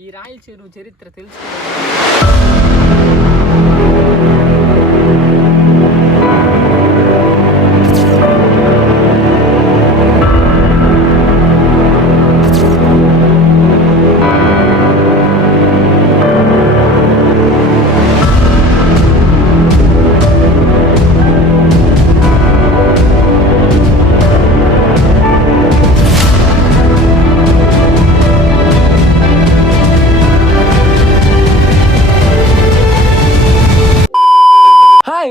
ఈ రాయల చెరువు చరిత్ర తెలుసు.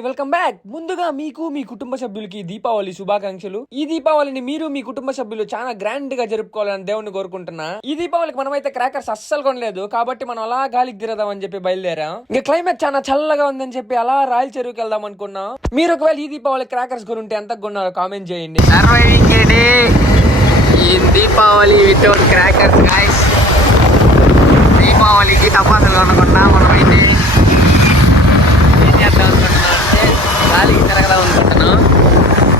Welcome back. ముందుగా మీకు మీ కుటుంబ సభ్యులకి దీపావళి శుభాకాంక్షలు. ఈ దీపావళిని మీరు మీ కుటుంబ సభ్యులు చాలా గ్రాండ్ గా జరుపుకోవాలని దేవుణ్ణి కోరుకుంటున్నా. ఈ దీపావళికి మనమైతే క్రాకర్స్ అస్సలు కొనలేదు కాబట్టి మనం అలా గాలికి తిరదామని చెప్పి బయలుదేరాం. ఇంకా క్లైమేట్ చాలా చల్లగా ఉందని చెప్పి అలా రాయల చెరువుకి వెళ్దాం అనుకున్నాం. మీరు ఒకవేళ ఈ దీపావళి క్రాకర్స్ కొనుంటే ఎంత కొన్నారో కామెంట్ చేయండి. ఈ దీపావళి వితౌట్ క్రాకర్స్ గైస్. దీపావళికి టపాసులు కొనుక్కున్నా. మనం అయితే గాలికి తిరగదా అనుకుంటున్నాను.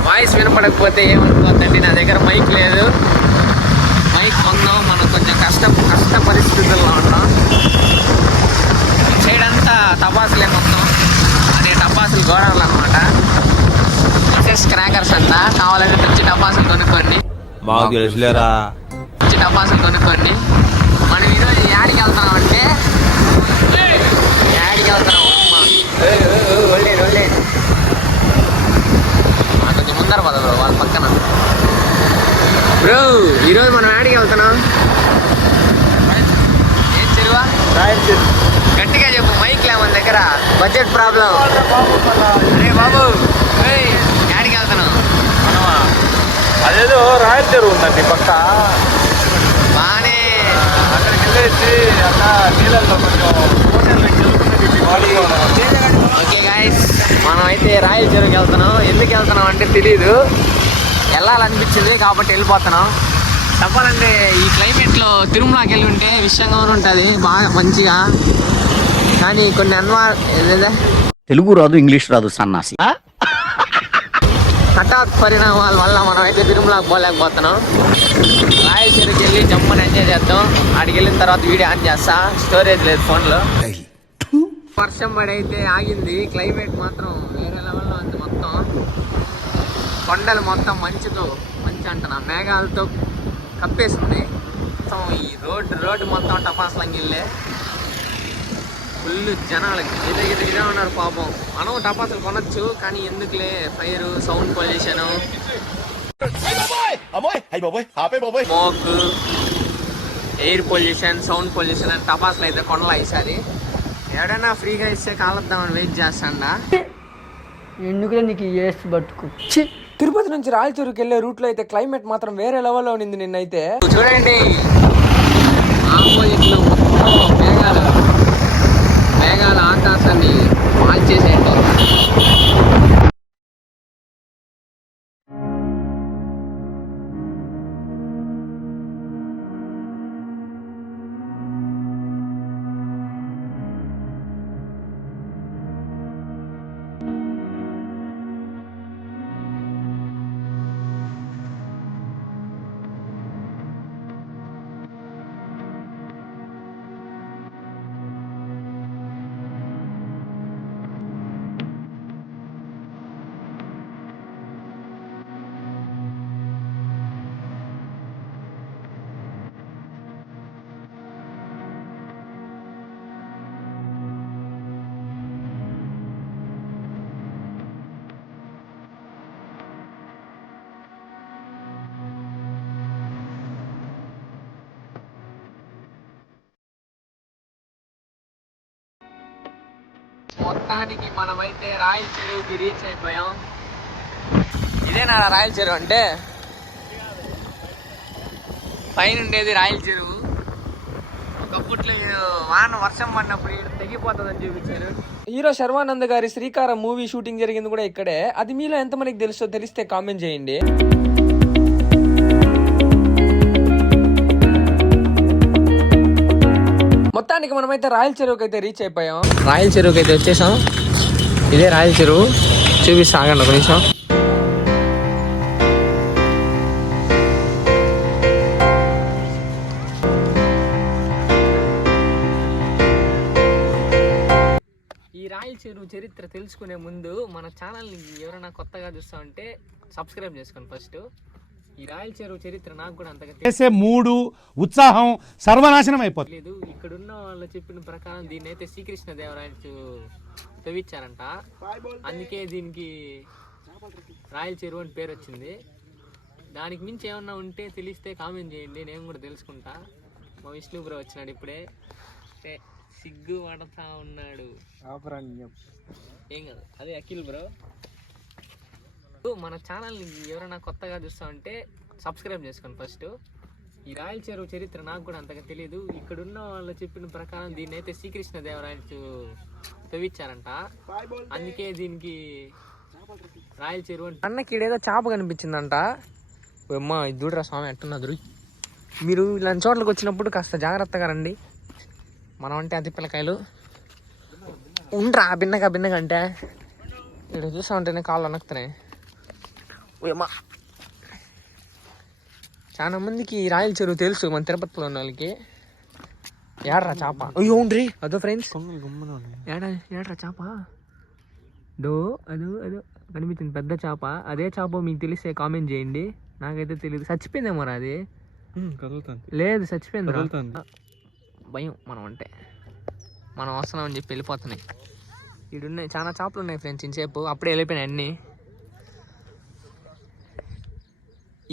వాయిస్ వినపడకపోతే ఏమనుకోవద్దండి, నా దగ్గర మైక్ లేదు. మైక్ కొందాం, మనం కొంచెం కష్ట పరిస్థితుల్లో ఉన్నాం. సైడ్ అంతా టపాసులే మొత్తం, అదే టపాసులు గోడలు అనమాట. మిసెస్ క్రాకర్స్ అంట. కావాలంటే మంచి టపాసులు కొనుక్కోండి, మంచి టపాసులు కొనుక్కోండి. మనం ఈరోజు యాడికి వెళ్తున్నాం అంటే కొంచెం ముందర పద బ్రో, వాళ్ళ పక్కన. బ్రో ఈరోజు మనం యాడికి వెళ్తున్నాం? ఏం చెరువా? గట్టిగా చెప్పు, మైక్ లే మన దగ్గర, బడ్జెట్ ప్రాబ్లం. అరే బాబు యాడికి వెళ్తున్నాం? మనమా అదేదో రాయల చెరువు ఉందండి పక్క, బాగానే అక్కడికి వెళ్ళేసి అక్కడ నీళ్ళల్లో కొంచెం ఓకే గాయస్, మనం అయితే రాయల చెరువుకి వెళ్తున్నాం. ఎందుకు వెళ్తున్నాం అంటే తెలీదు, వెళ్ళాలనిపించింది కాబట్టి వెళ్ళిపోతున్నాం. చెప్పాలంటే ఈ క్లైమేట్లో తిరుమలకి వెళ్ళి ఉంటే విషయంగా ఉంటుంది బాగా మంచిగా. కానీ కొన్ని తెలుగు రాదు, ఇంగ్లీష్ రాదు సన్నాసి. హఠాత్ పరిణామాల వల్ల మనం అయితే తిరుమలకి పోలేకపోతున్నాం. రాయల చెరువుకి వెళ్ళి జమ్మని ఎంజాయ్ చేద్దాం. అక్కడికి వెళ్ళిన తర్వాత వీడియో ఆన్ చేస్తా, స్టోరేజ్ లేదు ఫోన్లో. వర్షం పడి అయితే ఆగింది. క్లైమేట్ మాత్రం వేరే లెవెల్లో ఉంది. మొత్తం కొండలు మొత్తం మంచు అంటున్నా మేఘాలతో కప్పేసింది. మొత్తం ఈ రోడ్డు మొత్తం టపాసులంగిల్లే. ఫుల్ జనాలు ఇదే ఉన్నారు పాపం. మనం టపాసులు కొనొచ్చు కానీ ఎందుకులే, fire, sound pollution, smoke, air pollution, sound pollution అని టపాసులు అయితే కొనలా ఈసారి. ఎవడైనా ఫ్రీగా ఇస్తే కాలద్దామని వెయిట్ చేస్తాడా. ఎందుకులే నీకు ఏసి బతుకు. తిరుపతి నుంచి రాయల చెరువుకి వెళ్ళే రూట్ లో అయితే క్లైమేట్ మాత్రం వేరే లెవెల్లో ఉండింది నిన్నైతే. చూడండి ఆపోజిట్ లో మేఘాల ఆకాశాన్ని మార్చేసేయండి. మొత్తానికి మనమైతే రాయల చెరువుకి రీచ్ అయిపోయాం. ఇదేనా రాయల చెరువు అంటే? పైన ఉండేది రాయల చెరువు. ఒకప్పట్లో వర్షం పడినప్పుడు తెగిపోతుందని చూపించారు. హీరో శర్వానంద్ గారి శ్రీకారం మూవీ షూటింగ్ జరిగింది కూడా ఇక్కడే. అది మీలో ఎంతమందికి తెలుసో తెలిస్తే కామెంట్ చేయండి. మొత్తానికి మనమైతే రాయల చెరువుకి అయితే రీచ్ అయిపోయాం. రాయల చెరువుకి అయితే వచ్చేసాం. ఇదే రాయల చెరువు, చూపిస్తా ఆగండి ఒక నిమిషం. రాయల చెరువు చరిత్ర తెలుసుకునే ముందు మన ఛానల్ని ఎవరైనా కొత్తగా చూస్తా ఉంటే సబ్స్క్రైబ్ చేసుకోండి ఫస్ట్. ఈ రాయల చెరువు చరిత్ర నాకు కూడా అంతగా చేసే మూడు ఉత్సాహం సర్వనాశనం అయిపోతుంది. తెలియదు. ఇక్కడున్న వాళ్ళు చెప్పిన ప్రకారం దీన్ని అయితే శ్రీకృష్ణదేవరాయలు తవ్వించారంట. అందుకే దీనికి రాయల చెరువు అని పేరు వచ్చింది. దానికి మించి ఏమన్నా ఉంటే తెలిస్తే కామెంట్ చేయండి, నేను కూడా తెలుసుకుంటా. మా విష్ణు బ్రో వచ్చినాడు ఇప్పుడే, సిగ్గు పడతా ఉన్నాడు. ఏం కాదు, అదే అఖిల్ బ్రో. మన ఛానల్ని ఎవరైనా కొత్తగా చూస్తా ఉంటే సబ్స్క్రైబ్ చేసుకోండి ఫస్ట్. ఈ రాయల చెరువు చరిత్ర నాకు కూడా అంతగా తెలియదు. ఇక్కడున్న వాళ్ళు చెప్పిన ప్రకారం దీన్ని అయితే శ్రీకృష్ణదేవరాయలు తవ్వించారంట. అందుకే దీనికి రాయల చెరువు అని. అన్నకి ఏదో చేప కనిపించిందంట. అమ్మ ఇది చూడరా స్వామి ఎట్టున్నది. మీరు ఇలాంటి చోట్లకి వచ్చినప్పుడు కాస్త జాగ్రత్తగా రండి. మనం అంటే అతి పిల్లకాయలు ఉండరా బిన్నగా అంటే ఇక్కడ చూసా ఉంటేనే కాళ్ళు అనక్కుతున్నాయి. అమ్మా చాలా మందికి రాయల చెరువు తెలుసు, మన తిరుపతిలో ఉన్న వాళ్ళకి. ఏడ్రా చేప? అయ్యో ఉండ్రి, అదో ఫ్రెండ్స్ ఏడ్రా చేప? అదో కనిపించింది పెద్ద చేప. అదే చేప మీకు తెలిస్తే కామెంట్ చేయండి. నాకైతే తెలియదు. చచ్చిపోయిందేమో అది. లేదు చచ్చిపోయింది. భయం మనం అంటే. మనం వస్తున్నామని చెప్పి వెళ్ళిపోతున్నాయి. ఇడున్నాయి చాలా చేపలు ఉన్నాయి ఫ్రెండ్స్. ఇంతసేపు అప్పుడే వెళ్ళిపోయినాయి అన్నీ.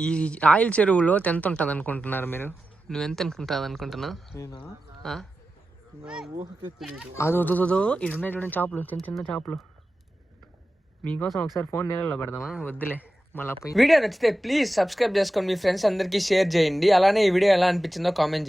ఈ రాయల చెరువులో ఎంత ఉంటుంది అనుకుంటున్నారు మీరు? నువ్వెంత అనుకుంటుంది అనుకుంటున్నావు? అదో ఇడున్నాయి చూడండి చేపలు, చిన్న చేపలు. మీకోసం ఒకసారి ఫోన్ నీళ్ళలో పెడదామా? వద్దులే మళ్ళీ పోయి. వీడియో నచ్చితే ప్లీజ్ సబ్స్క్రైబ్ చేసుకోండి, మీ ఫ్రెండ్స్ అందరికీ షేర్ చేయండి. అలానే ఈ వీడియో ఎలా అనిపించిందో కామెంట్ చేయండి.